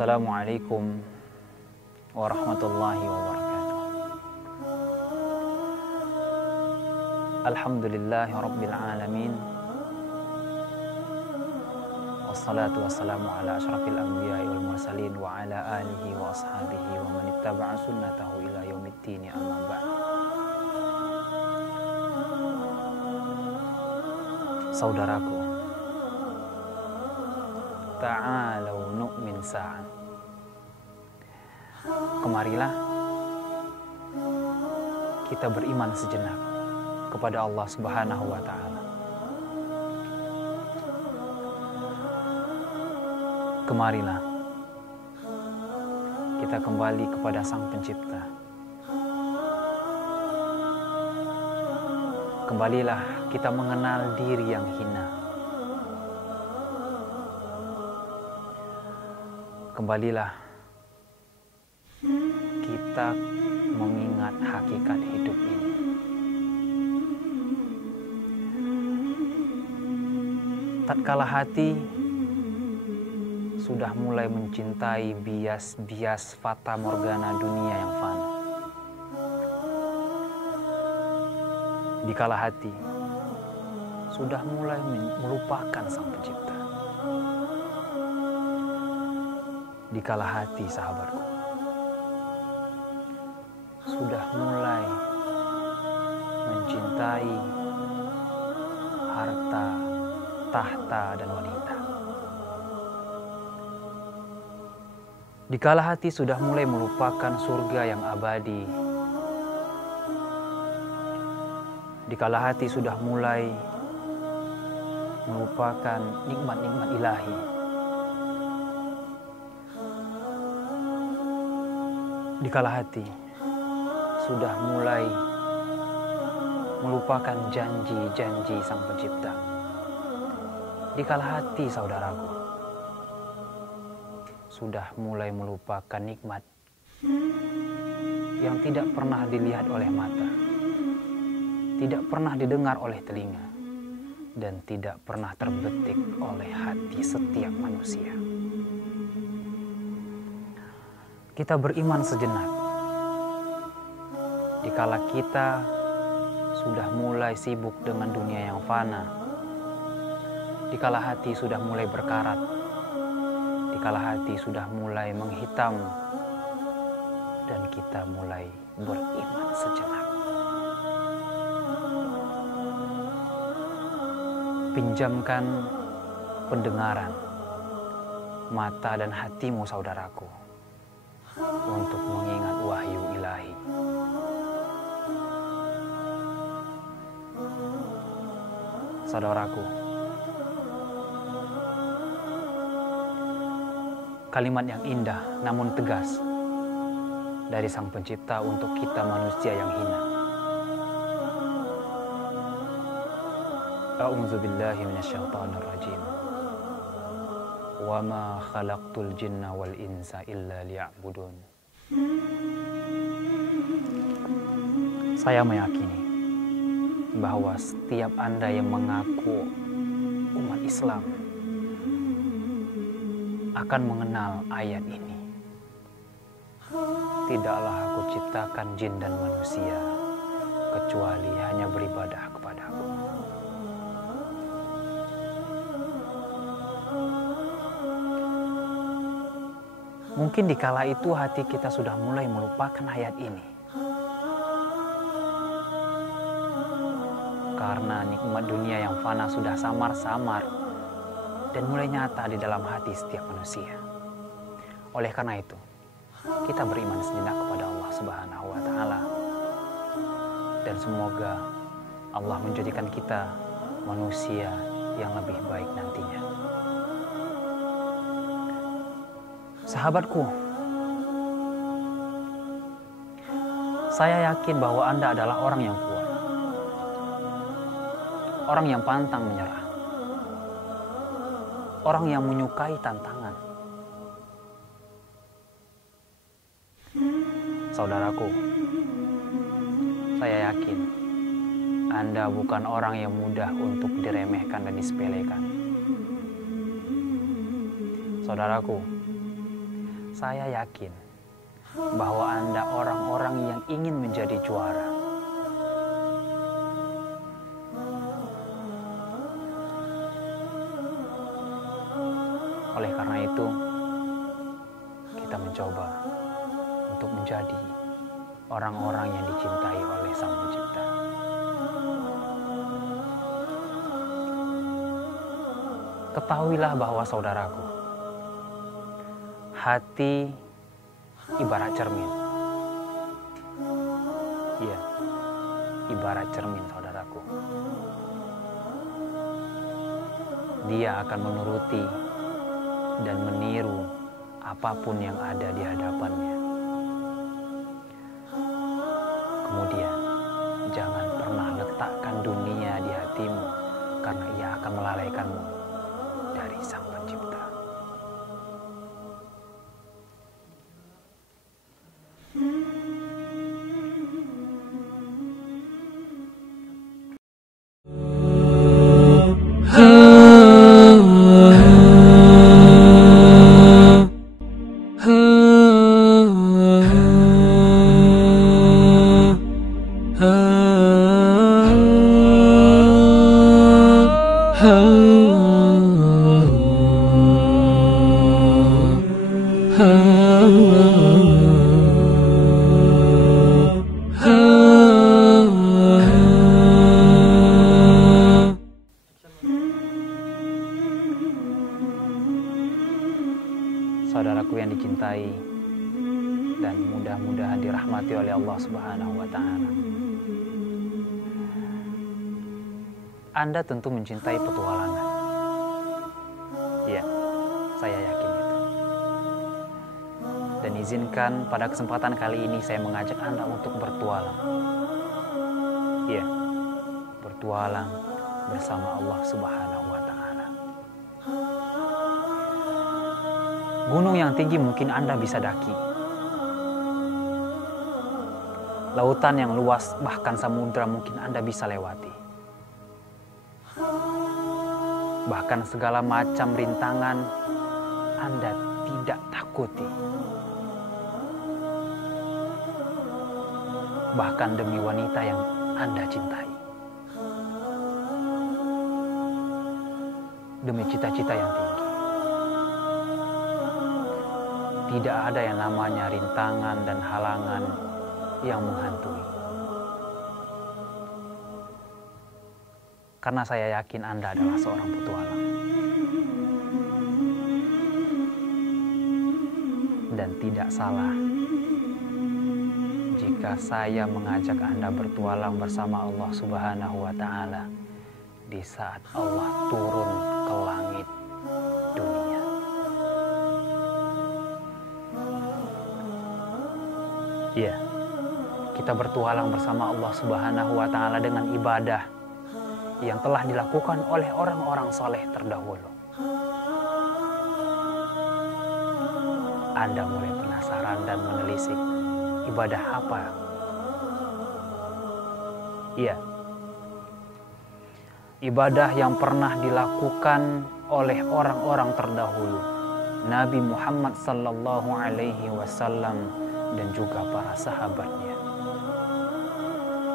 Assalamualaikum warahmatullahi wabarakatuh. Alhamdulillahi rabbil alamin. Wassalatu wassalamu ala asyrafil anbiya'i wal mursalin wa ala alihi wa ashabihi wa man ittaba'a sunnatahu ila yaumiddin, amma ba'd. Saudaraku, ta'alau nu'min sa'an. Kemarilah kita beriman sejenak kepada Allah Subhanahu wa Ta'ala. Kemarilah kita kembali kepada Sang Pencipta. Kembalilah kita mengenal diri yang hina. Kembalilah kita mengingat hakikat hidup ini. Tatkala hati sudah mulai mencintai bias-bias fata morgana dunia yang fana, dikala hati sudah mulai melupakan Sang Pencipta, dikala hati, sahabatku, sudah mulai mencintai harta, tahta, dan wanita, dikala hati sudah mulai melupakan surga yang abadi, dikala hati sudah mulai melupakan nikmat-nikmat ilahi, dikala hati sudah mulai melupakan janji-janji Sang Pencipta, dikala hati, saudaraku, sudah mulai melupakan nikmat yang tidak pernah dilihat oleh mata, tidak pernah didengar oleh telinga, dan tidak pernah terbetik oleh hati setiap manusia. Kita beriman sejenak dikala kita sudah mulai sibuk dengan dunia yang fana, dikala hati sudah mulai berkarat, dikala hati sudah mulai menghitam, dan kita mulai beriman sejenak. Pinjamkan pendengaran, mata, dan hatimu, saudaraku, untuk mengingat wahyu ilahi. Saudaraku, kalimat yang indah namun tegas dari Sang Pencipta untuk kita manusia yang hina. A'udzu billahi minasyaitonir rajim. Wa ma khalaqtul jinna wal insa illa liya'budun. Saya meyakini bahwa setiap Anda yang mengaku umat Islam akan mengenal ayat ini. Tidaklah aku ciptakan jin dan manusia kecuali hanya beribadah kepadaku. Mungkin dikala itu hati kita sudah mulai melupakan ayat ini, karena nikmat dunia yang fana sudah samar-samar dan mulai nyata di dalam hati setiap manusia. Oleh karena itu, kita beriman sejenak kepada Allah Subhanahu wa Ta'ala, dan semoga Allah menjadikan kita manusia yang lebih baik nantinya. Sahabatku, saya yakin bahwa Anda adalah orang yang kuat, orang yang pantang menyerah, orang yang menyukai tantangan. Saudaraku, saya yakin Anda bukan orang yang mudah untuk diremehkan dan disepelekan. Saudaraku, saya yakin bahwa Anda orang-orang yang ingin menjadi juara. Oleh karena itu, kita mencoba untuk menjadi orang-orang yang dicintai oleh Sang Pencipta. Ketahuilah bahwa saudaraku, hati ibarat cermin. Iya, ibarat cermin saudaraku. Dia akan menuruti dan meniru apapun yang ada di hadapannya. Kemudian, jangan pernah letakkan dunia di hatimu, karena ia akan melalaikanmu dari Sang Pencipta. Saudaraku yang dicintai dan mudah-mudahan dirahmati oleh Allah Subhanahu wa Ta'ala. Anda tentu mencintai petualangan. Ya, saya yakin itu. Dan izinkan pada kesempatan kali ini saya mengajak Anda untuk bertualang. Ya, bertualang bersama Allah Subhanahu wa Ta'ala. Gunung yang tinggi mungkin Anda bisa daki. Lautan yang luas, bahkan samudra mungkin Anda bisa lewati. Bahkan segala macam rintangan Anda tidak takuti. Bahkan demi wanita yang Anda cintai. Demi cita-cita yang tinggi. Tidak ada yang namanya rintangan dan halangan yang menghantui. Karena saya yakin Anda adalah seorang petualang. Dan tidak salah jika saya mengajak Anda bertualang bersama Allah Subhanahu wa Ta'ala di saat Allah turun ke langit dunia. Ya, kita bertualang bersama Allah Subhanahu wa Ta'ala dengan ibadah yang telah dilakukan oleh orang-orang saleh terdahulu. Anda mulai penasaran dan menelisik, ibadah apa? Iya, ibadah yang pernah dilakukan oleh orang-orang terdahulu, Nabi Muhammad sallallahu alaihi wasallam dan juga para sahabatnya.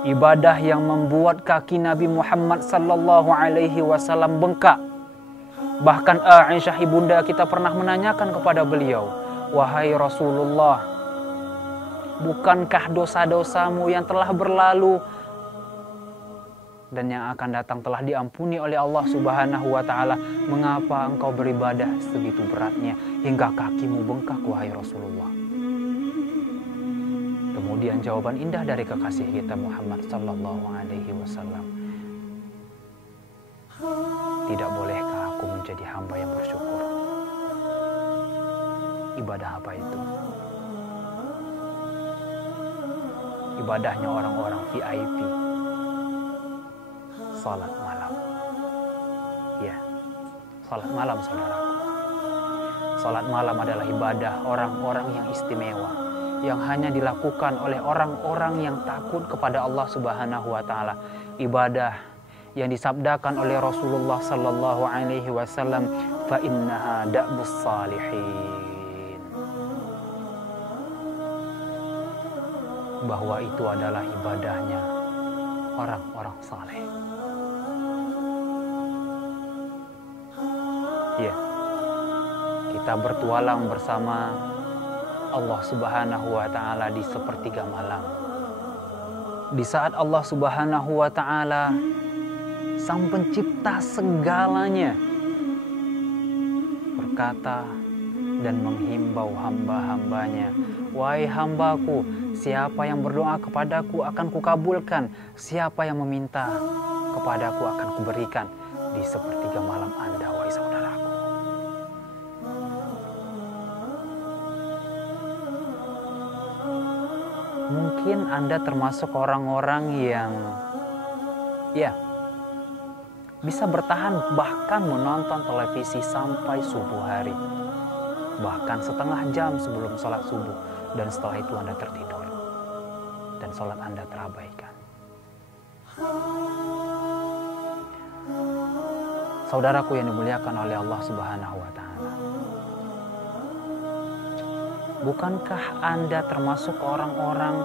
Ibadah yang membuat kaki Nabi Muhammad sallallahu alaihi wasallam bengkak. Bahkan Aisyah ibunda kita pernah menanyakan kepada beliau, "Wahai Rasulullah, bukankah dosa-dosamu yang telah berlalu dan yang akan datang telah diampuni oleh Allah Subhanahu wa Ta'ala? Mengapa engkau beribadah segitu beratnya hingga kakimu bengkak, wahai Rasulullah?" Kemudian jawaban indah dari kekasih kita Muhammad sallallahu alaihi wasallam, tidak bolehkah aku menjadi hamba yang bersyukur? Ibadah apa itu? Ibadahnya orang-orang VIP. Salat malam. Ya, salat malam saudaraku. Salat malam adalah ibadah orang-orang yang istimewa, yang hanya dilakukan oleh orang-orang yang takut kepada Allah Subhanahu wa taala. Ibadah yang disabdakan oleh Rasulullah sallallahu alaihi wasallam, fa innaha da'bus salihin. Bahwa itu adalah ibadahnya orang-orang saleh. Ya, kita bertualang bersama Allah Subhanahu wa taala di sepertiga malam. Di saat Allah Subhanahu wa taala, Sang Pencipta segalanya, berkata dan menghimbau hamba-hambanya, wahai hambaku, siapa yang berdoa kepadaku akan kukabulkan, siapa yang meminta kepadaku akan kuberikan di sepertiga malam Anda, wahai saudaraku. Mungkin Anda termasuk orang-orang yang bisa bertahan bahkan menonton televisi sampai subuh hari, bahkan setengah jam sebelum sholat subuh, dan setelah itu Anda tertidur dan sholat Anda terabaikan. Saudaraku yang dimuliakan oleh Allah Subhanahu wa taala, bukankah Anda termasuk orang-orang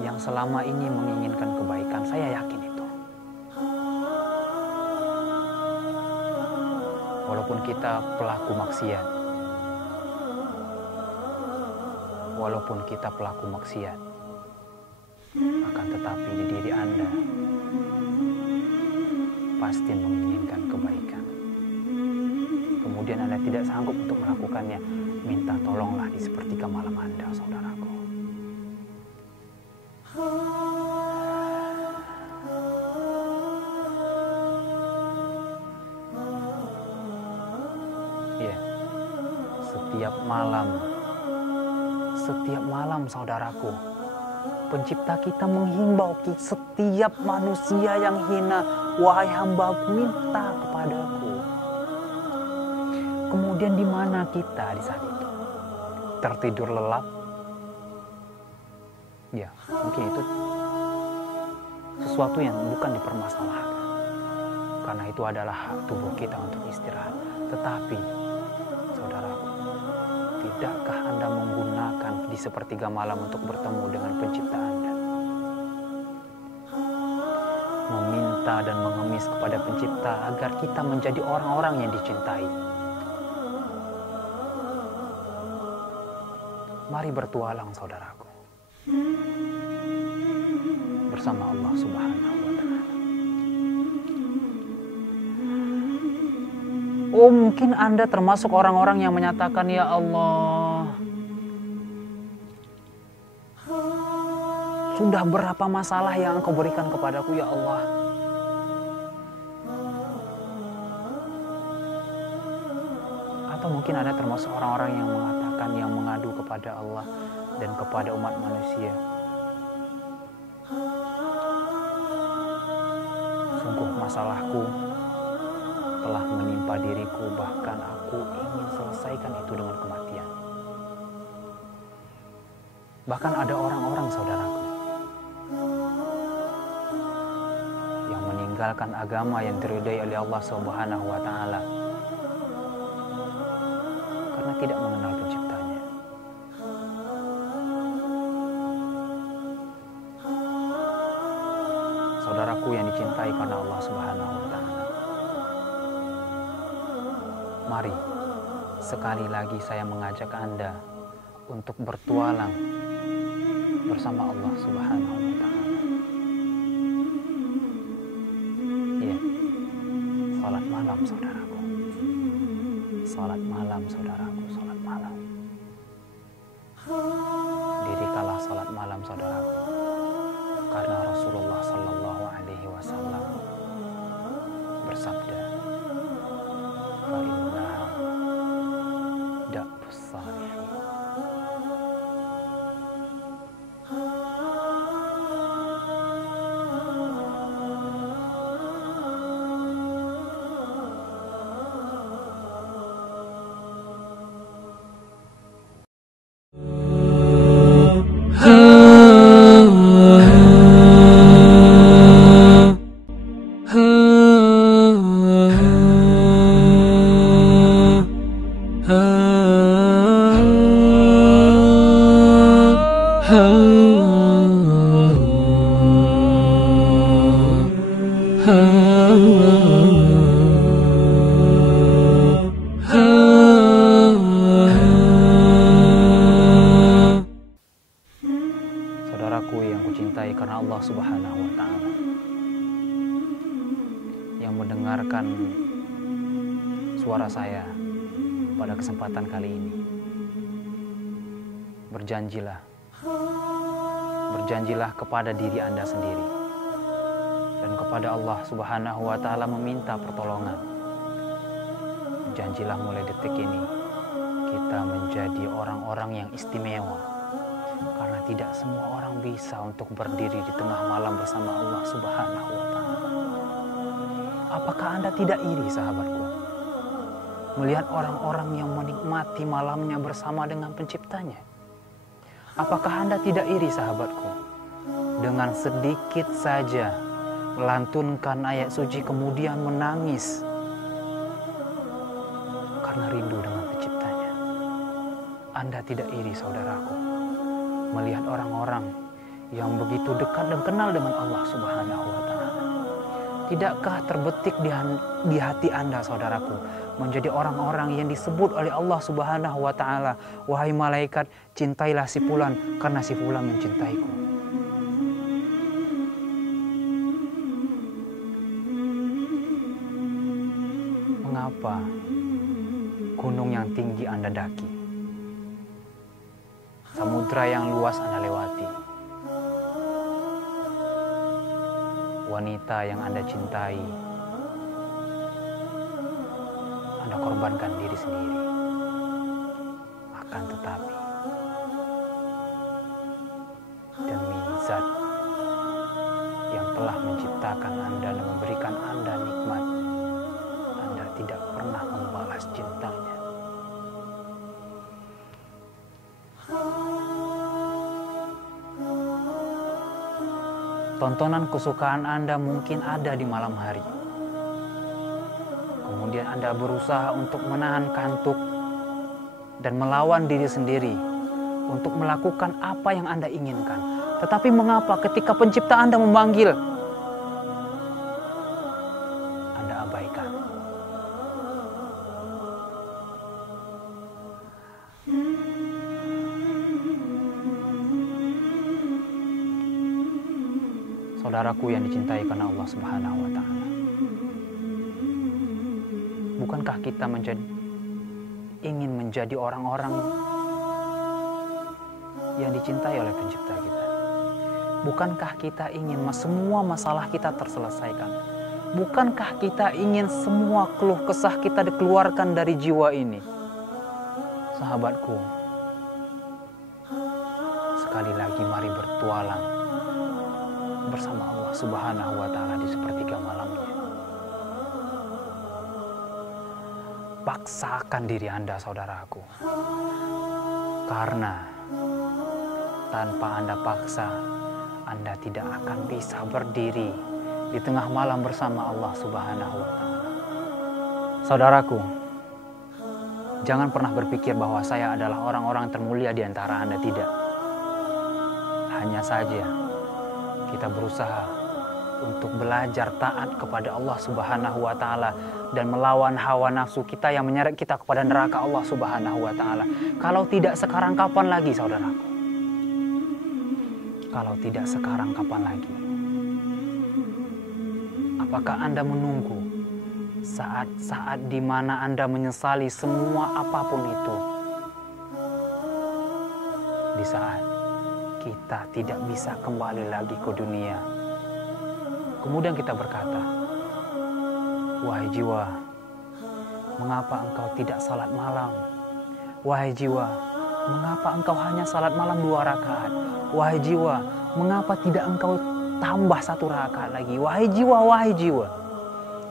yang selama ini menginginkan kebaikan? Saya yakin itu. Walaupun kita pelaku maksiat, akan tetapi di diri Anda pasti menginginkan kebaikan. Kemudian Anda tidak sanggup untuk melakukannya, minta tolonglah di sepertiga malam Anda, saudaraku. Ya, setiap malam saudaraku, Pencipta kita menghimbau setiap manusia yang hina, wahai hambaku, minta kepadaku. Kemudian di mana kita di saat itu? Tertidur lelap? Ya, mungkin itu sesuatu yang bukan dipermasalahkan, karena itu adalah hak tubuh kita untuk istirahat. Tetapi saudaraku, tidakkah Anda menggunakan di sepertiga malam untuk bertemu dengan Pencipta Anda? Meminta dan mengemis kepada Pencipta agar kita menjadi orang-orang yang dicintai. Mari bertualang saudaraku, bersama Allah Subhanahu wa taala. Oh, mungkin Anda termasuk orang-orang yang menyatakan, ya Allah, sudah berapa masalah yang Engkau berikan kepadaku, ya Allah. Atau mungkin Anda termasuk orang-orang yang mengatakan, yang mengadu kepada Allah dan kepada umat manusia. Sungguh masalahku telah menimpa diriku, bahkan aku ingin selesaikan itu dengan kematian. Bahkan ada orang-orang saudaraku yang meninggalkan agama yang diridai oleh Allah Subhanahu wa taala karena tidak mengenal Penciptanya. Saudaraku yang dicintai karena Allah Subhanahu wa taala, mari sekali lagi saya mengajak Anda untuk bertualang bersama Allah Subhanahu wa taala. Ya, salat malam saudaraku. Salat malam saudaraku, salat malam. Dirikanlah salat malam saudaraku, karena Rasulullah sallallahu alaihi wasallam Saudaraku yang kucintai karena Allah Subhanahu wa Ta'ala, yang mendengarkan suara saya pada kesempatan kali ini, berjanjilah kepada diri Anda sendiri dan kepada Allah Subhanahu wa Ta'ala meminta pertolongan. Berjanjilah mulai detik ini kita menjadi orang-orang yang istimewa, karena tidak semua orang bisa untuk berdiri di tengah malam bersama Allah Subhanahu wa Ta'ala. Apakah Anda tidak iri, sahabatku, melihat orang-orang yang menikmati malamnya bersama dengan penciptanya? Apakah Anda tidak iri, sahabatku, dengan sedikit saja melantunkan ayat suci kemudian menangis karena rindu dengan penciptanya? Anda tidak iri, saudaraku, melihat orang-orang yang begitu dekat dan kenal dengan Allah Subhanahu wa Ta'ala? Tidakkah terbetik di hati Anda, saudaraku, menjadi orang-orang yang disebut oleh Allah Subhanahu wa Ta'ala, wahai malaikat, cintailah si fulan karena si fulan mencintaiku. Mengapa gunung yang tinggi Anda daki, samudra yang luas Anda lewati, wanita yang Anda cintai Anda korbankan diri sendiri? Akan tetapi demi Zat yang telah menciptakan Anda dan memberikan Anda nikmat, Anda tidak pernah membalas cintanya. Tontonan kesukaan Anda mungkin ada di malam hari. Kemudian Anda berusaha untuk menahan kantuk dan melawan diri sendiri untuk melakukan apa yang Anda inginkan. Tetapi mengapa ketika pencipta Anda memanggil, Anda abaikan? Saudaraku yang dicintai karena Allah Subhanahu wa Ta'ala, bukankah kita ingin menjadi orang-orang yang dicintai oleh pencipta kita? Bukankah kita ingin semua masalah kita terselesaikan? Bukankah kita ingin semua keluh kesah kita dikeluarkan dari jiwa ini? Sahabatku, sekali lagi mari bertualang bersama Allah Subhanahu wa Ta'ala di sepertiga malamnya. Paksakan diri Anda, saudaraku, karena tanpa Anda paksa, Anda tidak akan bisa berdiri di tengah malam bersama Allah Subhanahu wa Ta'ala. Saudaraku, jangan pernah berpikir bahwa saya adalah orang-orang termulia di antara Anda. Tidak. Hanya saja kita berusaha untuk belajar taat kepada Allah Subhanahu wa Ta'ala dan melawan hawa nafsu kita yang menyeret kita kepada neraka Allah Subhanahu wa Ta'ala. Kalau tidak sekarang, kapan lagi, saudaraku? Kalau tidak sekarang, kapan lagi? Apakah Anda menunggu saat-saat di mana Anda menyesali semua apapun itu? Di saat kita tidak bisa kembali lagi ke dunia, kemudian kita berkata, wahai jiwa, mengapa engkau tidak salat malam? Wahai jiwa, mengapa engkau hanya salat malam 2 rakaat? Wahai jiwa, mengapa tidak engkau tambah 1 rakaat lagi? Wahai jiwa, wahai jiwa.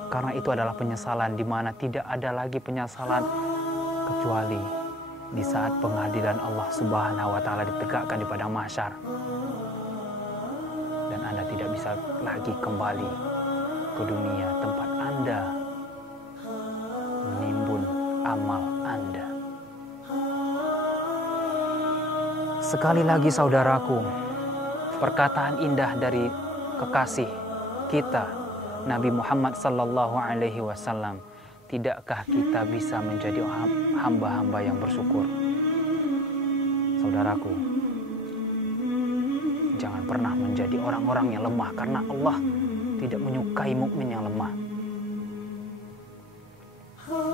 Karena itu adalah penyesalan di mana tidak ada lagi penyesalan kecuali di saat pengadilan Allah Subhanahu wa Ta'ala ditegakkan di padang mahsyar, dan Anda tidak bisa lagi kembali ke dunia tempat Anda menimbun amal Anda. Sekali lagi saudaraku, perkataan indah dari kekasih kita Nabi Muhammad sallallahu alaihi wasallam, tidakkah kita bisa menjadi hamba-hamba yang bersyukur? Saudaraku, jangan pernah menjadi orang-orang yang lemah, karena Allah tidak menyukai mukmin yang lemah.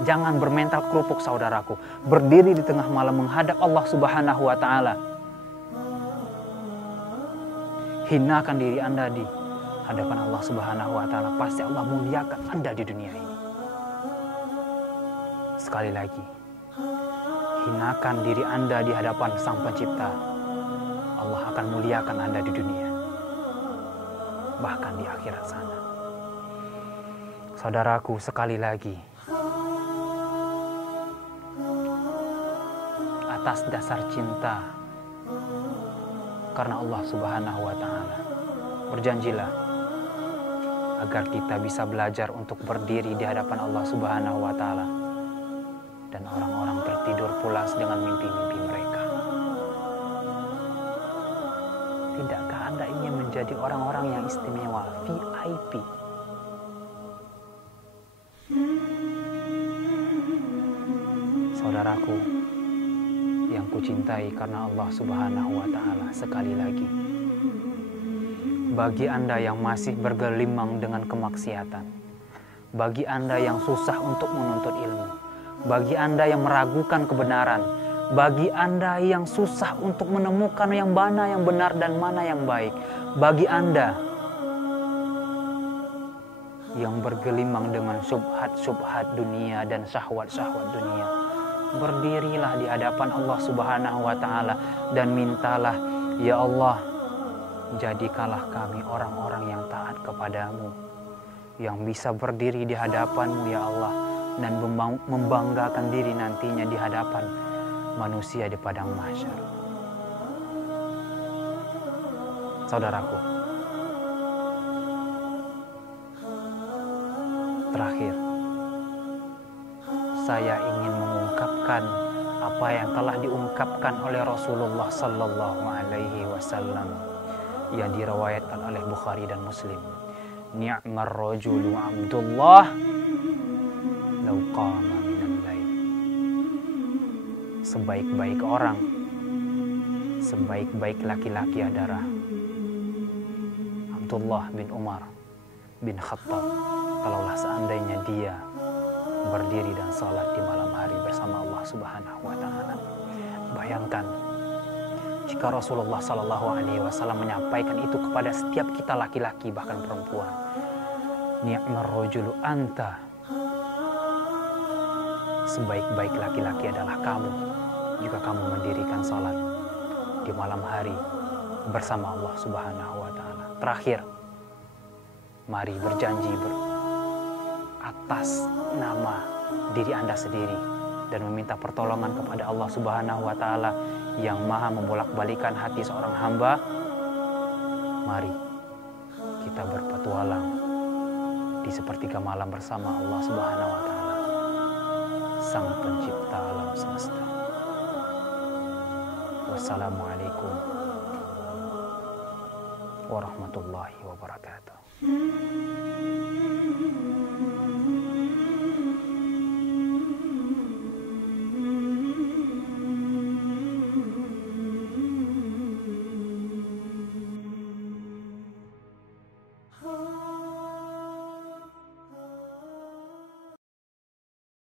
Jangan bermental kerupuk saudaraku, berdiri di tengah malam menghadap Allah Subhanahu wa taala. Hinakan diri Anda di hadapan Allah Subhanahu wa taala, pasti Allah muliakan Anda di dunia ini. Sekali lagi, hinakan diri Anda di hadapan Sang Pencipta, Allah akan muliakan Anda di dunia, bahkan di akhirat sana. Saudaraku, sekali lagi, atas dasar cinta karena Allah Subhanahu wa taala, berjanjilah agar kita bisa belajar untuk berdiri di hadapan Allah Subhanahu wa taala, dan orang-orang tertidur pulas dengan mimpi-mimpi mereka. Tidakkah Anda ingin menjadi orang-orang yang istimewa, VIP? Saudaraku yang kucintai karena Allah Subhanahu wa taala, sekali lagi, bagi Anda yang masih bergelimang dengan kemaksiatan, bagi Anda yang susah untuk menuntut ilmu, bagi Anda yang meragukan kebenaran, bagi Anda yang susah untuk menemukan yang mana yang benar dan mana yang baik, bagi Anda yang bergelimang dengan syubhat-syubhat dunia dan syahwat-syahwat dunia, berdirilah di hadapan Allah Subhanahu wa taala dan mintalah, ya Allah, jadikanlah kami orang-orang yang taat kepadamu, yang bisa berdiri di hadapanmu ya Allah, dan membanggakan diri nantinya di hadapan manusia di padang mahsyar. Saudaraku, terakhir, saya ingin mengungkapkan apa yang telah diungkapkan oleh Rasulullah sallallahu alaihi wasallam yang diriwayatkan oleh Bukhari dan Muslim. Ni'mar rajulu Abdullah law qama minal lail. Sebaik-baik orang, sebaik-baik laki-laki adalah Abdullah bin Umar bin Khattab, kalaulah seandainya dia berdiri dan salat di malam hari bersama Allah Subhanahu wa taala. Bayangkan jika Rasulullah sallallahu alaihi wasallam menyampaikan itu kepada setiap kita laki-laki, bahkan perempuan. Ni'mar rajulu anta. Sebaik-baik laki-laki adalah kamu jika kamu mendirikan salat di malam hari bersama Allah Subhanahu wa taala. Terakhir, mari berjanji atas nama diri Anda sendiri dan meminta pertolongan kepada Allah Subhanahu wa taala yang maha membolak-balikan hati seorang hamba. Mari kita berpetualang di sepertiga malam bersama Allah Subhanahu wa taala, Sang Pencipta alam semesta. Wassalamualaikum warahmatullahi wabarakatuh.